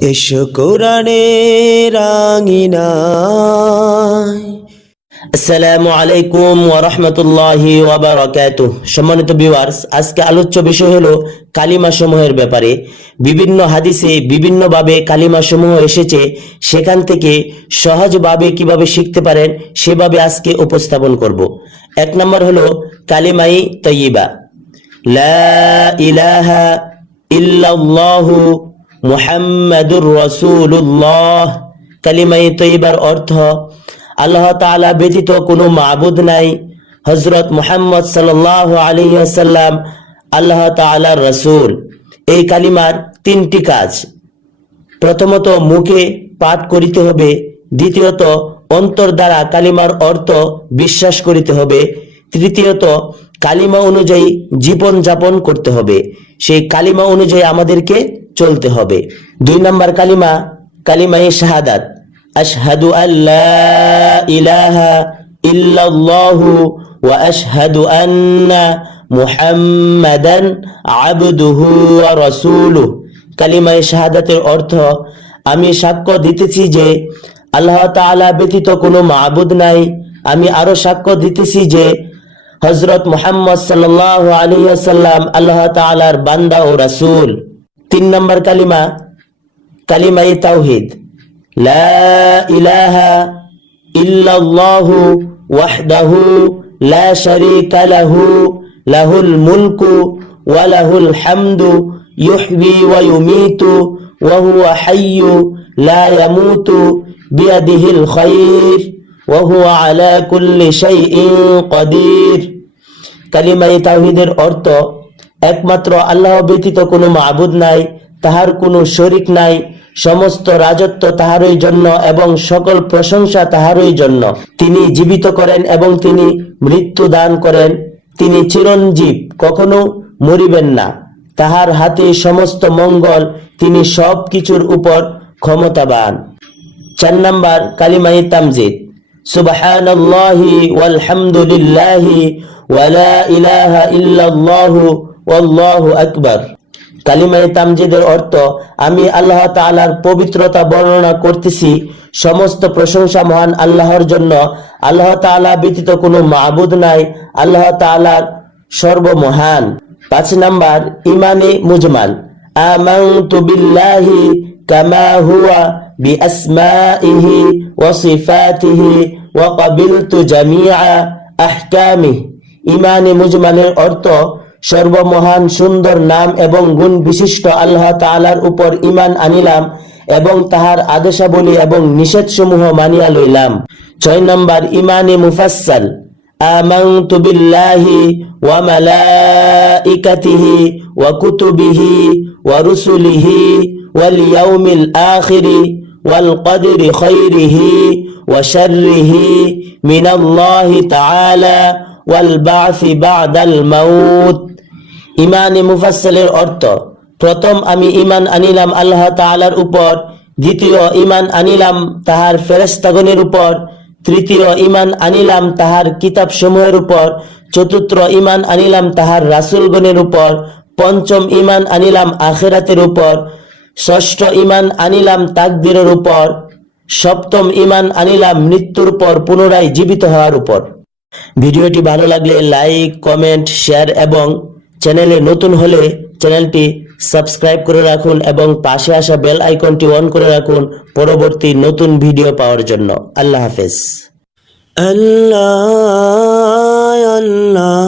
এসো আঙিনায় আসসালামু আলাইকুম ওয়া রাহমাতুল্লাহি সম্মানিত ভিউয়ার্স আজকে আলোচ্য বিষয় হলো কালিমা সমূহের ব্যাপারে। বিভিন্ন হাদিসে বিভিন্নভাবে কালিমা সমূহ এসেছে। সেখান থেকে সহজভাবে কীভাবে শিখতে পারেন, সেভাবে আজকে উপস্থাপন করব। এক নম্বর হলো কালিমাই তৈয়বা। লা ইলাহা ইল্লাল্লাহু মুহাম্মাদুর রাসূলুল্লাহ। কালিমাই তৈবার অর্থ, আল্লাহ তাআলা ব্যতীত কোনো মাবুদ নাই। হযরত মুহাম্মদ সাল্লাল্লাহু আলাইহি ওয়াসাল্লাম, আল্লাহ তাআলার রসুল। এই কালিমার তিনটি কাজ। প্রথমত, মুখে পাঠ করিতে হবে। দ্বিতীয়ত, অন্তর দ্বারা কালিমার অর্থ বিশ্বাস করিতে হবে। তৃতীয়ত, কালিমা অনুযায়ী জীবন যাপন করতে হবে। সেই কালিমা অনুযায়ী আমাদেরকে চলতে হবে। দুই নম্বর কালিমা কালিমাই শাহাদাত। আশহাদু আল্লাহ ইলাহা ইল্লাল্লাহু ওয়া আশহাদু আন্না মুহাম্মাদান আবদুহু ওয়া রাসূলুহু। কালিমায় শাহাদাতের অর্থ, আমি সাক্ষ্য দিতেছি যে আল্লাহ তাআলা ব্যতীত কোনো মাবুদ নাই। আমি আরও সাক্ষ্য দিতেছি যে হজরত মুহাম্মদ সাল্লাল্লাহু আলাইহি ওয়াসাল্লাম, আল্লাহ তাআলার বান্দা ও রাসূল। তিন নম্বর কালিমা, কালিমাই তাওহীদ। লা ইলাহা ইল্লাল্লাহু ওয়াহদাহু লা শারীকা লাহু, লাহুল মুলকু ওয়া লাহুল হামদু, ইউহয়ি ওয়া ইউমীতু ওয়া হুয়া হাইয়্যু বিয়াদিহিল খায়র ওয়া হুয়া আলা কুল্লি শাইইন কাদির কালিমাই তাওহীদের অর্থ, একমাত্র আল্লাহ ব্যতীত কোনো মাবুদ নাই, তাহার কোনো শরিক নাই, সমস্ত রাজত্ব তাহারই জন্য এবং সকল প্রশংসা তাহারই জন্য। তিনি জীবিত করেন এবং তিনি মৃত্যু দান করেন। তিনি চিরঞ্জীব, কখনো মরিবেন না। তাহার হাতে সমস্ত মঙ্গল, তিনি সব কিছুর উপর ক্ষমতাবান। চার নাম্বার কালিমাই তামজিদ। সুবহানাল্লাহি ওয়ালহামদুলিল্লাহি ওয়ালা ইলাহা ইল্লাল্লাহু ওয়াল্লাহু আকবার। কালিমায়ে তামজিদের অর্থ, আমি আল্লাহ তাআলার পবিত্রতা বর্ণনা করতেছি, সমস্ত প্রশংসা মহান আল্লাহর জন্য। আল্লাহ তাআলা ব্যতীত কোনো মাবুদ নাই, আল্লাহ তাআলার সর্বমহান। পাঁচ নাম্বার, ইমানে মুজমাল। আমানতু বিল্লাহি কামা হুয়া বিআসমাইহি ওয়া সিফাতিহি ওয়া কাবিলতু জামিআ আহকামিহি ইমানে মুজমালের অর্থ সর্বমহান সুন্দর নাম এবং গুণ বিশিষ্ট আল্লাহ তাআলার উপর ইমান আনিলাম এবং তাহার আদেশাবলী এবং নিষেধসমূহ মানিয়া লইলাম ছয় নম্বর ইমানে মুফাসসাল آمنت بالله وملائكته وكتبه ورسله واليوم الآخر والقدر خيره وشره من الله تعالى والبعث بعد الموت ইমানে মুফাসসালের অর্থ প্রথম আমি ইমান আনিলাম আল্লাহ তাআলার উপর দ্বিতীয় ইমান আনিলাম তাহার ফেরেশতাগণের উপর তৃতীয় ইমান আনিলাম তাহার কিতাব সমূহের উপর চতুর্থ ইমান আনিলাম তাহার রাসূলগণের উপর পঞ্চম ইমান আনিলাম আখিরাতের উপর ষষ্ঠ ইমান আনিলাম তাকদীরের উপর, সপ্তম ইমান আনিলাম মৃত্যুর পর পুনরায় জীবিত হওয়ার উপর। ভিডিওটি ভালো লাগলে লাইক, কমেন্ট, শেয়ার এবং চ্যানেলে নতুন হলে চ্যানেলটি সাবস্ক্রাইব করে রাখুন এবং পাশে আসা বেল আইকনটি অন করে রাখুন পরবর্তী নতুন ভিডিও পাওয়ার জন্য। আল্লাহ হাফেজ। আল্লাহ আল্লাহ।